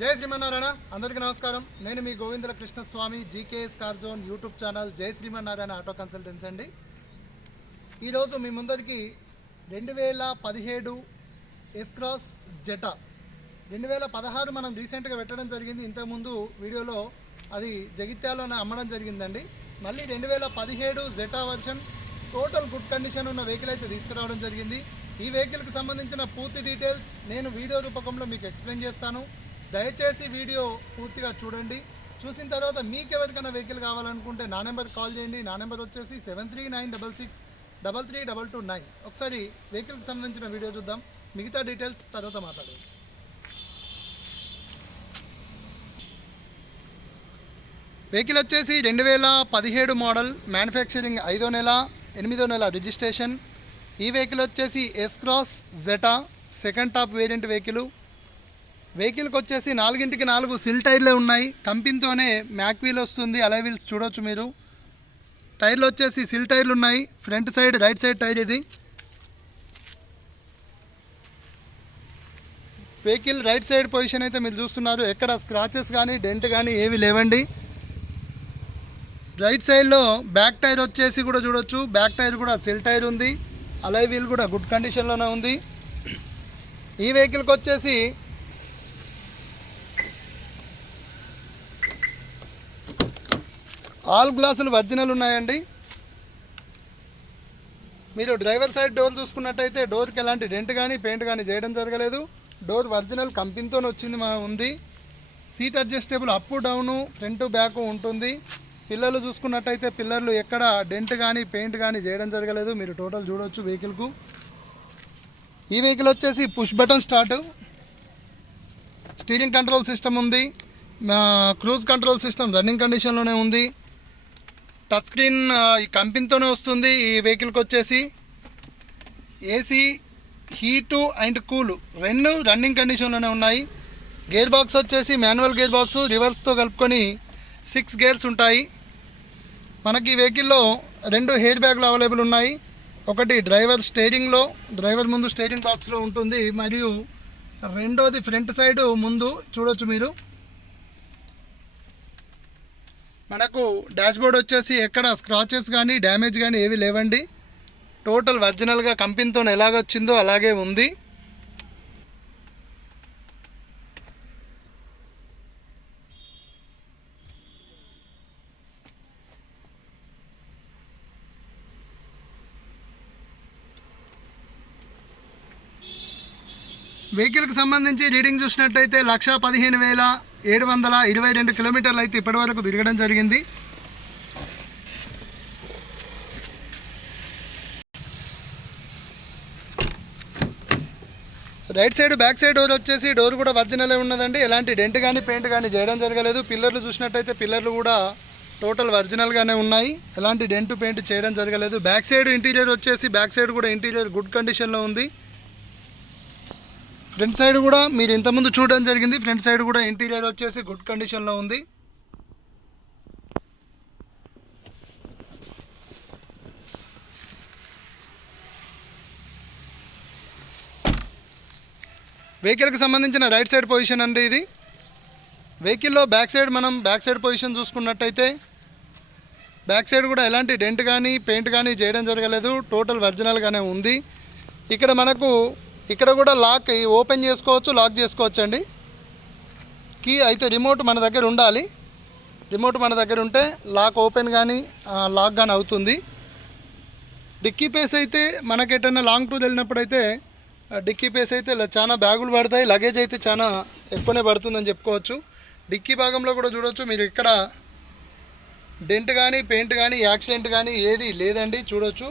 జై శ్రీమన్నారాయణ. అందరికీ నమస్కారం. నేను మీ Govindara Krishna Swamy GKS car zone YouTube channel జై శ్రీమన్నారాయణ ఆటో కన్సల్టెన్సీ అండి. ఈరోజు మీ ముందరికి రెండు వేల పదిహేడు ఎస్క్రాస్ జెటా రెండు వేల పదహారు మనం రీసెంట్గా పెట్టడం జరిగింది. ఇంతకుముందు వీడియోలో అది జగిత్యాలోనే అమ్మడం జరిగిందండి. మళ్ళీ రెండు వేల పదిహేడు Zeta version total good condition ఉన్న వెహికల్ అయితే తీసుకురావడం జరిగింది. ఈ వెహికల్కి సంబంధించిన పూర్తి డీటెయిల్స్ నేను వీడియో రూపకంలో మీకు ఎక్స్ప్లెయిన్ చేస్తాను. దయచేసి వీడియో పూర్తిగా చూడండి. చూసిన తర్వాత మీకు ఎవరికైనా వెహికల్ కావాలనుకుంటే నా నెంబర్ కాల్ చేయండి. నా నెంబర్ వచ్చేసి seven three nine double six double three double two nine. ఒకసారి వెహికల్కి సంబంధించిన వీడియో చూద్దాం. మిగతా డీటెయిల్స్ తర్వాత మాట్లాడదాం. వెహికల్ వచ్చేసి రెండు వేల పదిహేడు మోడల్ మ్యానుఫ్యాక్చరింగ్ ఐదో నెల ఎనిమిదో నెల రిజిస్ట్రేషన్. ఈ వెహికల్ వచ్చేసి S cross Zeta second top variant vehicle వెహికల్కి వచ్చేసి నాలుగింటికి నాలుగు సిల్ టైర్లే ఉన్నాయి. కంపెనీతోనే మ్యాక్ వీల్ వస్తుంది. అలై వీల్స్ చూడొచ్చు మీరు. టైర్లు వచ్చేసి సిల్ టైర్లు ఉన్నాయి front side right side tyre ఇది. వెహికల్ రైట్ సైడ్ పొజిషన్ అయితే మీరు చూస్తున్నారు. ఎక్కడ స్క్రాచెస్ కానీ డెంట్ కానీ ఏవి లేవండి. రైట్ సైడ్లో బ్యాక్ టైర్ వచ్చేసి కూడా చూడొచ్చు. బ్యాక్ టైర్ కూడా సిల్ టైర్ ఉంది. అలై వీల్ కూడా గుడ్ కండిషన్లోనే ఉంది. ఈ వెహికల్కి వచ్చేసి ఆల్ గ్లాసులు ఒరిజినల్ ఉన్నాయండి. మీరు డ్రైవర్ సైడ్ డోర్ చూసుకున్నట్టయితే డోర్కి ఎలాంటి డెంట్ కానీ పెయింట్ కానీ చేయడం జరగలేదు. డోర్ ఒరిజినల్ కంపెనీతో వచ్చింది మా ఉంది. Seat adjustable up down front back ఉంటుంది. పిల్లలు చూసుకున్నట్టయితే పిల్లర్లు ఎక్కడ డెంట్ కానీ పెయింట్ కానీ చేయడం జరగలేదు. మీరు టోటల్ చూడవచ్చు వెహికల్కు. ఈ వెహికల్ వచ్చేసి push button start. Steering control system ఉంది. క్రూజ్ కంట్రోల్ సిస్టమ్ రన్నింగ్ కండిషన్లోనే ఉంది. టచ్ స్క్రీన్ ఈ కంపెనీతోనే వస్తుంది. ఈ వెహికల్కి వచ్చేసి ఏసీ హీటు అండ్ కూల్ రెండు రన్నింగ్ కండిషన్లోనే ఉన్నాయి. గేర్ బాక్స్ వచ్చేసి మాన్యువల్ గేర్ బాక్స్ రివర్స్తో కలుపుకొని సిక్స్ గేర్స్ ఉంటాయి. మనకి ఈ వెహికల్లో రెండు హెయిర్ బ్యాగ్లు అవైలబుల్ ఉన్నాయి. ఒకటి డ్రైవర్ స్టేరింగ్లో డ్రైవర్ ముందు స్టేరింగ్ బాక్స్లో ఉంటుంది. మరియు రెండోది ఫ్రంట్ సైడ్ ముందు చూడొచ్చు మీరు. మనకు డాష్బోర్డ్ వచ్చేసి ఎక్కడ స్క్రాచెస్ కానీ డ్యామేజ్ కానీ ఏవి లేవండి. టోటల్ ఒరిజినల్గా కంపెనీతో ఎలాగొచ్చిందో అలాగే ఉంది. వెహికల్కి సంబంధించి రీడింగ్ చూసినట్టయితే లక్ష పదిహేను వేల ఏడు వందల ఇరవై రెండు కిలోమీటర్లు అయితే ఇప్పటివరకు తిరగడం జరిగింది. Right side back side door వచ్చేసి డోర్ కూడా వర్జినలే ఉన్నదండి. ఎలాంటి డెంట్ కానీ పెయింట్ కానీ చేయడం జరగలేదు. పిల్లర్లు చూసినట్టయితే పిల్లర్లు కూడా టోటల్ ఒరిజినల్గానే ఉన్నాయి. ఎలాంటి డెంట్ పెయింట్ చేయడం జరగలేదు. బ్యాక్ సైడ్ ఇంటీరియర్ వచ్చేసి బ్యాక్ సైడ్ కూడా ఇంటీరియర్ గుడ్ కండిషన్లో ఉంది. ఫ్రంట్ సైడ్ కూడా మీరు ఇంతకుముందు చూడడం జరిగింది. ఫ్రంట్ సైడ్ కూడా ఇంటీరియర్ వచ్చేసి గుడ్ కండిషన్లో ఉంది. వెహికల్కి సంబంధించిన రైట్ సైడ్ పొజిషన్ అండి ఇది. వెహికల్లో బ్యాక్ సైడ్ మనం బ్యాక్ సైడ్ పొజిషన్ చూసుకున్నట్టయితే బ్యాక్ సైడ్ కూడా ఎలాంటి డెంట్ కానీ పెయింట్ కానీ చేయడం జరగలేదు. టోటల్ ఒరిజినల్గానే ఉంది. ఇక్కడ మనకు ఇక్కడ కూడా లాక్ ఓపెన్ చేసుకోవచ్చు లాక్ చేసుకోవచ్చు అండి కీ అయితే రిమోట్ మన దగ్గర ఉండాలి. రిమోట్ మన దగ్గర ఉంటే లాక్ ఓపెన్ కానీ లాక్ కానీ అవుతుంది. డిక్కీ పేస్ అయితే మనకి ఎటన్నా లాంగ్ టూర్ వెళ్ళినప్పుడు అయితే డిక్కీ పేస్ అయితే చాలా బ్యాగులు పడతాయి లగేజ్ అయితే చాలా ఎక్కువనే పడుతుందని చెప్పుకోవచ్చు. డిక్కీ భాగంలో కూడా చూడవచ్చు మీరు ఇక్కడ డెంట్ కానీ పెయింట్ కానీ యాక్సిడెంట్ కానీ ఏది లేదండి చూడొచ్చు.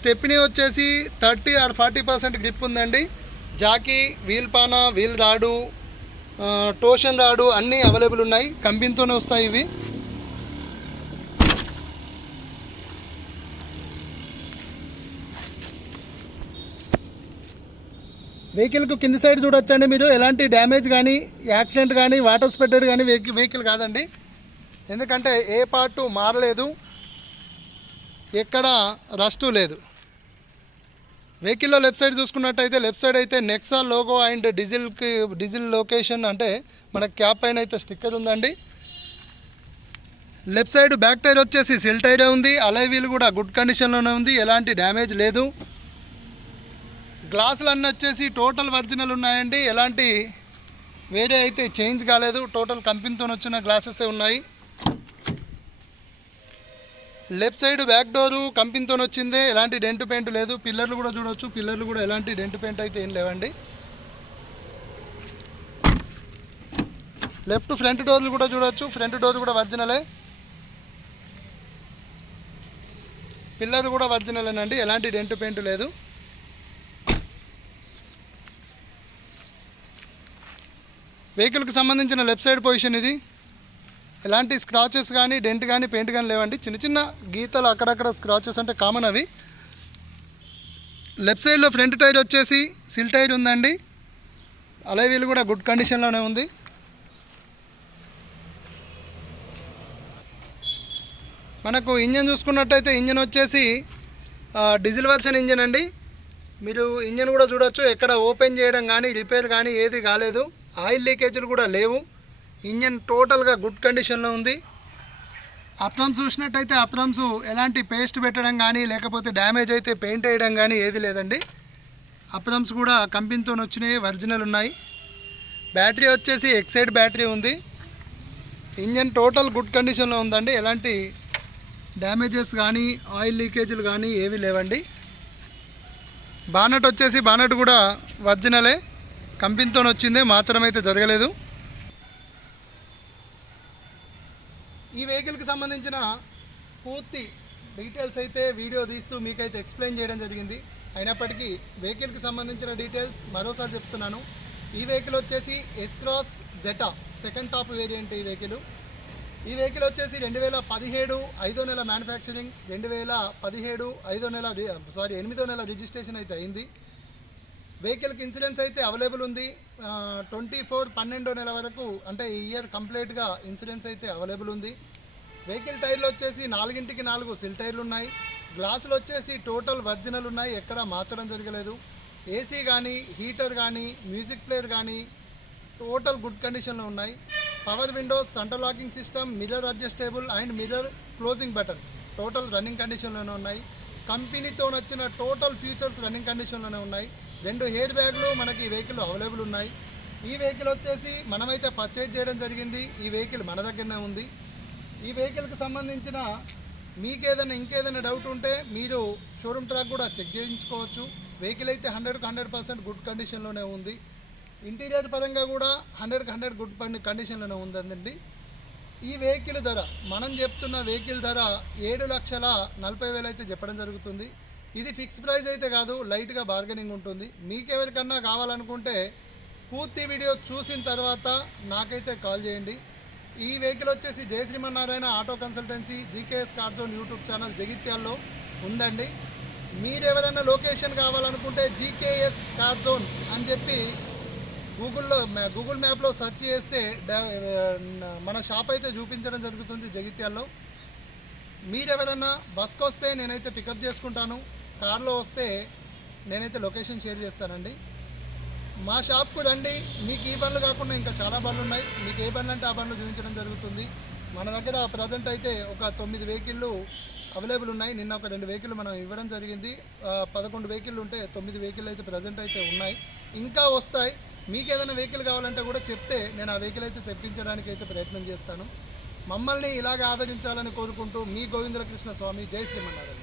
స్టెప్ని వచ్చేసి thirty or forty percent grip ఉందండి. జాకీ వీల్ పానా వీల్ రాడు టోషన్ రాడు అన్నీ అవైలబుల్ ఉన్నాయి. కంపెనీతోనే వస్తాయి ఇవి. వెహికల్కు కింది సైడ్ చూడొచ్చండి మీరు. ఎలాంటి డ్యామేజ్ కానీ యాక్సిడెంట్ కానీ వాటర్ స్పెట్టెడ్ కానీ వెహికల్ వెహికల్ కాదండి. ఎందుకంటే ఏ పార్టు మారలేదు. ఎక్కడ రస్టు లేదు. వెహికల్లో లెఫ్ట్ సైడ్ చూసుకున్నట్టయితే లెఫ్ట్ సైడ్ అయితే నెక్సా లోగో అండ్ డీజిల్కి డీజిల్ లొకేషన్ అంటే మన క్యాప్ పైన అయితే స్టిక్కర్ ఉందండి. లెఫ్ట్ సైడ్ బ్యాక్ టైర్ వచ్చేసి సెల్ టైరే ఉంది. అలై వీల్ కూడా గుడ్ కండిషన్లోనే ఉంది. ఎలాంటి డ్యామేజ్ లేదు. గ్లాసులు అన్నీ వచ్చేసి టోటల్ ఒరిజినల్ ఉన్నాయండి. ఎలాంటి వేరే అయితే చేంజ్ కాలేదు. టోటల్ కంపెనీతో వచ్చిన గ్లాసెస్ ఉన్నాయి. లెఫ్ట్ సైడ్ బ్యాక్ డోరు కంపెనీతో వచ్చిందే. ఎలాంటి డెంట్ పెయింట్ లేదు. పిల్లర్లు కూడా చూడవచ్చు పిల్లర్లు కూడా ఎలాంటి డెంట్ పెయింట్ అయితే ఏం లేవండి. లెఫ్ట్ ఫ్రంట్ డోర్లు కూడా చూడవచ్చు ఫ్రంట్ డోర్ కూడా ఒరిజినలే. పిల్లర్ కూడా ఒరిజినలేనండి. ఎలాంటి డెంట్ పెయింట్ లేదు. వెహికల్కి సంబంధించిన లెఫ్ట్ సైడ్ పొజిషన్ ఇది. ఎలాంటి స్క్రాచెస్ కానీ డెంట్ కానీ పెయింట్ కానీ లేవండి. చిన్న చిన్న గీతలు అక్కడక్కడ స్క్రాచెస్ అంటే కామన్ అవి. లెఫ్ట్ సైడ్లో ఫ్రంట్ టైర్ వచ్చేసి సిల్ టైర్ ఉందండి. అలై వీల్ కూడా గుడ్ కండిషన్లోనే ఉంది. మనకు ఇంజన్ చూసుకున్నట్టయితే ఇంజన్ వచ్చేసి డీజిల్ వర్షన్ ఇంజన్ అండి. మీరు ఇంజన్ కూడా చూడొచ్చు. ఎక్కడ ఓపెన్ చేయడం కానీ రిపేర్ కానీ ఏది కాలేదు. ఆయిల్ లీకేజీలు కూడా లేవు. ఇంజన్ టోటల్గా గుడ్ కండిషన్లో ఉంది. అప్రమ్స్ చూసినట్టయితే అప్రమ్స్ ఎలాంటి పేస్ట్ పెట్టడం కానీ లేకపోతే డ్యామేజ్ అయితే పెయింట్ వేయడం కానీ ఏది లేదండి. అప్రమ్స్ కూడా కంపెనీతో వచ్చినాయి ఒరిజినల్ ఉన్నాయి. బ్యాటరీ వచ్చేసి ఎక్సైడ్ బ్యాటరీ ఉంది. ఇంజన్ టోటల్ గుడ్ కండిషన్లో ఉందండి. ఎలాంటి డ్యామేజెస్ కానీ ఆయిల్ లీకేజీలు కానీ ఏవి లేవండి. బానట్ వచ్చేసి బానట్ కూడా ఒరిజినలే. కంపెనీతో వచ్చిందే మార్చడం అయితే జరగలేదు. ఈ వెహికల్కి సంబంధించిన పూర్తి డీటెయిల్స్ అయితే వీడియో తీస్తూ మీకైతే ఎక్స్ప్లెయిన్ చేయడం జరిగింది. అయినప్పటికీ వెహికల్కి సంబంధించిన డీటెయిల్స్ మరోసారి చెప్తున్నాను. ఈ వెహికల్ వచ్చేసి S cross Zeta second top variant ఈ వెహికల్. ఈ వెహికల్ వచ్చేసి రెండు వేల పదిహేడు ఐదో నెల మ్యానుఫ్యాక్చరింగ్ రెండు వేల పదిహేడు ఐదో నెల సారీ ఎనిమిదో నెల రిజిస్ట్రేషన్ అయితే అయింది. వెహికల్కి ఇన్సూరెన్స్ అయితే అవైలబుల్ ఉంది. ట్వంటీ ఫోర్ పన్నెండో నెల వరకు అంటే ఈ ఇయర్ కంప్లీట్గా ఇన్సూరెన్స్ అయితే అవైలబుల్ ఉంది. వెహికల్ టైర్లు వచ్చేసి నాలుగింటికి నాలుగు సిల్ టైర్లు ఉన్నాయి. గ్లాసులు వచ్చేసి టోటల్ ఒరిజినల్ ఉన్నాయి. ఎక్కడ మార్చడం జరగలేదు. ఏసీ కానీ హీటర్ కానీ మ్యూజిక్ ప్లేయర్ కానీ టోటల్ గుడ్ కండిషన్లో ఉన్నాయి. Power windows centre locking system mirror adjustable and mirror closing button total running కండిషన్లోనే ఉన్నాయి. కంపెనీతో నచ్చిన టోటల్ ఫీచర్స్ రన్నింగ్ కండిషన్లోనే ఉన్నాయి. రెండు హెయిర్ బ్యాగ్లు మనకి ఈ వెహికల్ అవైలబుల్ ఉన్నాయి. ఈ వెహికల్ వచ్చేసి మనమైతే పర్చేజ్ చేయడం జరిగింది. ఈ వెహికల్ మన దగ్గరనే ఉంది. ఈ వెహికల్కి సంబంధించిన మీకేదైనా ఇంకేదైనా డౌట్ ఉంటే మీరు షోరూమ్ ట్రాక్ కూడా చెక్ చేయించుకోవచ్చు. వెహికల్ అయితే హండ్రెడ్కి హండ్రెడ్ పర్సెంట్ గుడ్ కండిషన్లోనే ఉంది. ఇంటీరియర్ పరంగా కూడా హండ్రెడ్కి హండ్రెడ్ గుడ్ కండిషన్లోనే ఉందండి. ఈ వెహికల్ ధర మనం చెప్తున్న వెహికల్ ధర ఏడు లక్షల నలభై వేలు అయితే చెప్పడం జరుగుతుంది. ఇది ఫిక్స్ ప్రైస్ అయితే కాదు లైట్గా బార్గెనింగ్ ఉంటుంది. మీకు ఎవరికన్నా కావాలనుకుంటే పూర్తి వీడియో చూసిన తర్వాత నాకైతే కాల్ చేయండి. ఈ వెహికల్ వచ్చేసి జయ Srimannarayana auto consultancy GKS car zone YouTube channel జగిత్యాల్లో ఉందండి. మీరు ఎవరైనా లొకేషన్ కావాలనుకుంటే జీకేఎస్ కార్జోన్ అని చెప్పి గూగుల్లో గూగుల్ మ్యాప్లో సెర్చ్ చేస్తే మన షాప్ అయితే చూపించడం జరుగుతుంది జగిత్యాల్లో. మీరు ఎవరైనా బస్కి వస్తే నేనైతే పికప్ చేసుకుంటాను. కార్లో వస్తే నేనైతే లొకేషన్ షేర్ చేస్తానండి. మా షాప్కు రండి. మీకు ఈ బండ్లు కాకుండా ఇంకా చాలా బండ్లు ఉన్నాయి. మీకు ఏ బండ్లు అంటే ఆ బండ్లు చూపించడం జరుగుతుంది. మన దగ్గర ప్రజెంట్ అయితే ఒక తొమ్మిది వెహికల్లు అవైలబుల్ ఉన్నాయి. నిన్న ఒక రెండు వెహికల్ మనం ఇవ్వడం జరిగింది. పదకొండు వెహికల్ ఉంటే తొమ్మిది వెహికల్ అయితే ప్రజెంట్ అయితే ఉన్నాయి. ఇంకా వస్తాయి. మీకు ఏదైనా వెహికల్ కావాలంటే కూడా చెప్తే నేను ఆ వెహికల్ అయితే తెప్పించడానికి అయితే ప్రయత్నం చేస్తాను. మమ్మల్ని ఇలాగ ఆదరించాలని కోరుకుంటూ మీ గోవిందకృష్ణ స్వామి. జై శ్రీమన్నారాయణ.